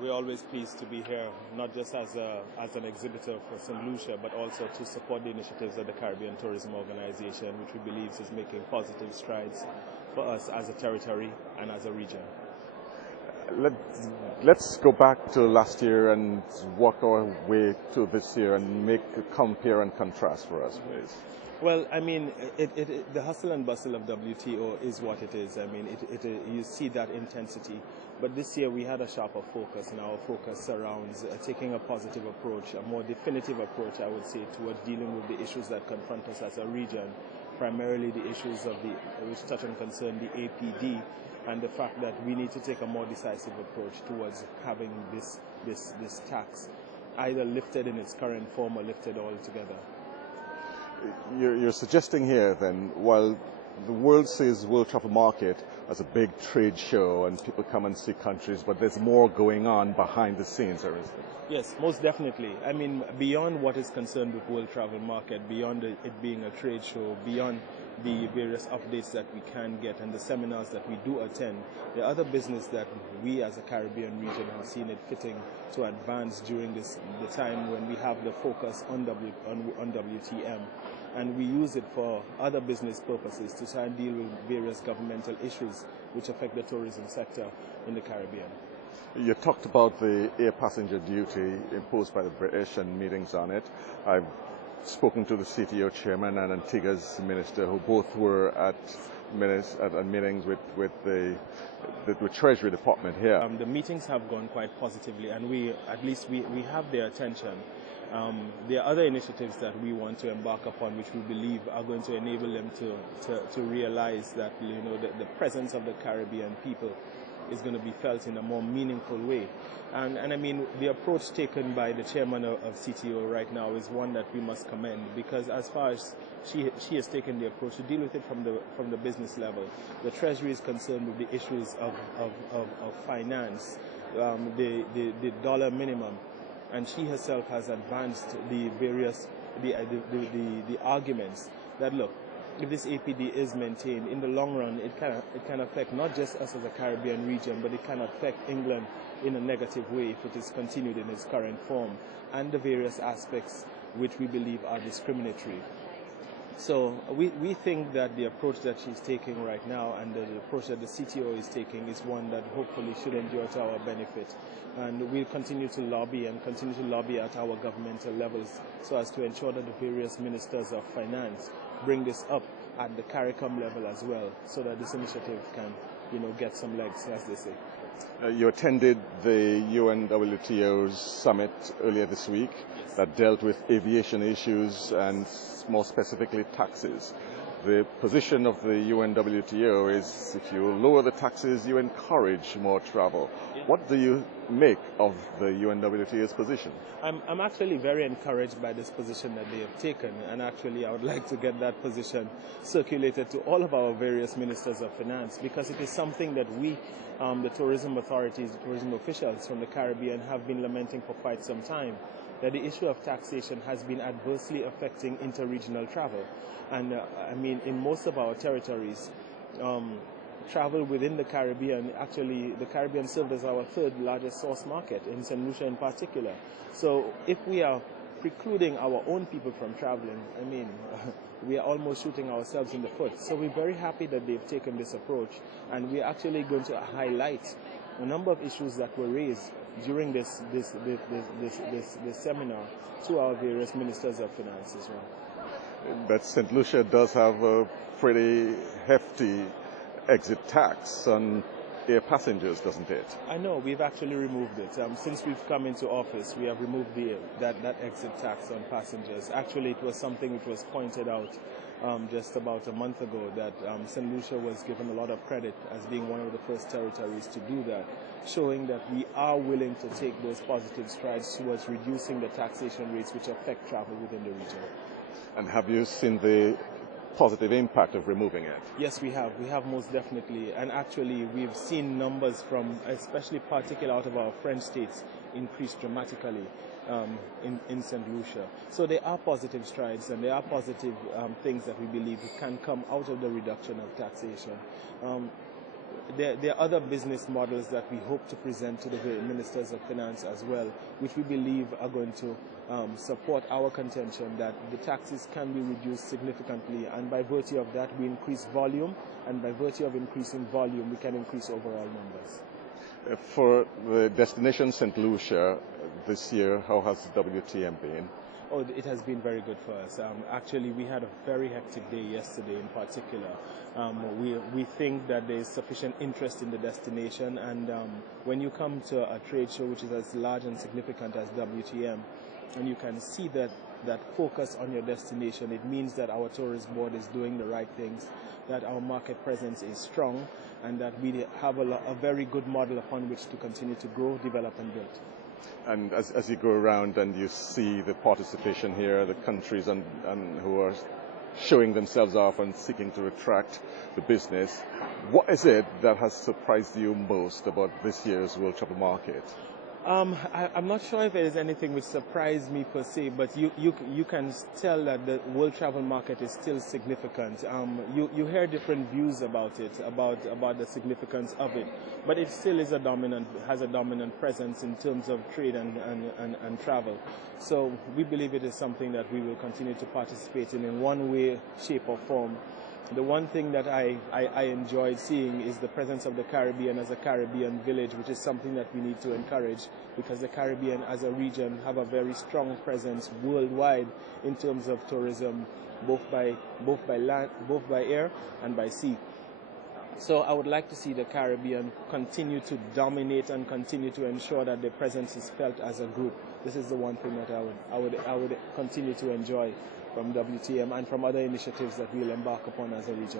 we're always pleased to be here, not just as an exhibitor for St. Lucia, but also to support the initiatives of the Caribbean Tourism Organization, which we believe is making positive strides for us as a territory and as a region. Let's go back to last year and work our way to this year and make a compare and contrast for us, please. Well, I mean, the hustle and bustle of WTO is what it is. I mean, you see that intensity. But this year we had a sharper focus, and our focus surrounds taking a positive approach, a more definitive approach, I would say, towards dealing with the issues that confront us as a region, primarily the issues of which touch and concern the APD, and the fact that we need to take a more decisive approach towards having this tax either lifted in its current form or lifted altogether. You're suggesting here then, while the world sees World Travel Market as a big trade show and people come and see countries, but there's more going on behind the scenes, there is? Yes, most definitely. I mean, beyond what is concerned with World Travel Market, beyond it being a trade show, beyond the various updates that we can get and the seminars that we do attend, the other business that we as a Caribbean region have seen it fitting to advance during the time when we have the focus on WTM. And we use it for other business purposes to try and deal with various governmental issues which affect the tourism sector in the Caribbean. You talked about the air passenger duty imposed by the British and meetings on it. I've spoken to the CTO chairman and Antigua's minister, who both were at meetings with the Treasury Department here. The meetings have gone quite positively, and we have their attention. There are other initiatives that we want to embark upon, which we believe are going to enable them to realize that the presence of the Caribbean people is going to be felt in a more meaningful way. And I mean, the approach taken by the chairman of CTO right now is one that we must commend, because as far as she has taken the approach to deal with it from the business level. The Treasury is concerned with the issues of finance, the dollar minimum, and she herself has advanced the various the arguments that, look, if this APD is maintained in the long run, it can affect not just us as a Caribbean region, but it can affect England in a negative way if it is continued in its current form, and the various aspects which we believe are discriminatory. So we think that the approach that she's taking right now and the approach that the CTO is taking is one that hopefully should endure to our benefit. And we'll continue to lobby at our governmental levels so as to ensure that the various ministers of finance bring this up at the CARICOM level as well, so that this initiative can, get some legs, as they say. You attended the UNWTO's summit earlier this week that dealt with aviation issues and more specifically taxes. The position of the UNWTO is if you lower the taxes, you encourage more travel. What do you make of the UNWTO's position? I'm actually very encouraged by this position that they have taken, and actually I would like to get that position circulated to all of our various ministers of finance, because it is something that we, the tourism authorities, the tourism officials from the Caribbean have been lamenting for quite some time, that the issue of taxation has been adversely affecting interregional travel. And I mean, in most of our territories, travel within the Caribbean, actually the Caribbean served as our third largest source market, in St. Lucia in particular. So if we are precluding our own people from traveling, I mean, we are almost shooting ourselves in the foot. So we're very happy that they've taken this approach, and we're actually going to highlight a number of issues that were raised during this seminar to our various ministers of finance as well. But St. Lucia does have a pretty hefty exit tax on air passengers, doesn't it? I know, we've actually removed it. Since we've come into office, we have removed that exit tax on passengers. Actually, it was something which was pointed out just about a month ago, that St. Lucia was given a lot of credit as being one of the first territories to do that, showing that we are willing to take those positive strides towards reducing the taxation rates which affect travel within the region. And have you seen the positive impact of removing it? Yes, we have. We have most definitely. And actually, we've seen numbers from, especially particularly out of our French states, increase dramatically in St. Lucia. So there are positive strides, and there are positive things that we believe can come out of the reduction of taxation. there are other business models that we hope to present to the ministers of finance as well, which we believe are going to support our contention that the taxes can be reduced significantly, and by virtue of that we increase volume, and by virtue of increasing volume we can increase overall numbers. For the destination St. Lucia this year, how has WTM been? Oh, it has been very good for us. Actually, we had a very hectic day yesterday in particular. We think that there is sufficient interest in the destination, and when you come to a trade show which is as large and significant as WTM, and you can see that focus on your destination, it means that our tourist board is doing the right things, that our market presence is strong, and that we have a very good model upon which to continue to grow, develop, and build. And as you go around and you see the participation here, the countries and who are showing themselves off and seeking to attract the business, what is it that has surprised you most about this year's World Travel Market? I'm not sure if there is anything which surprised me per se, but you can tell that the world travel market is still significant. You hear different views about it, about the significance of it, but it still has a dominant presence in terms of trade and travel. So we believe it is something that we will continue to participate in one way, shape or form. The one thing that I enjoyed seeing is the presence of the Caribbean as a Caribbean village, which is something that we need to encourage, because the Caribbean as a region have a very strong presence worldwide in terms of tourism, both by land, both by air and by sea. So I would like to see the Caribbean continue to dominate and continue to ensure that their presence is felt as a group. This is the one thing that I would continue to enjoy from WTM and from other initiatives that we'll embark upon as a region.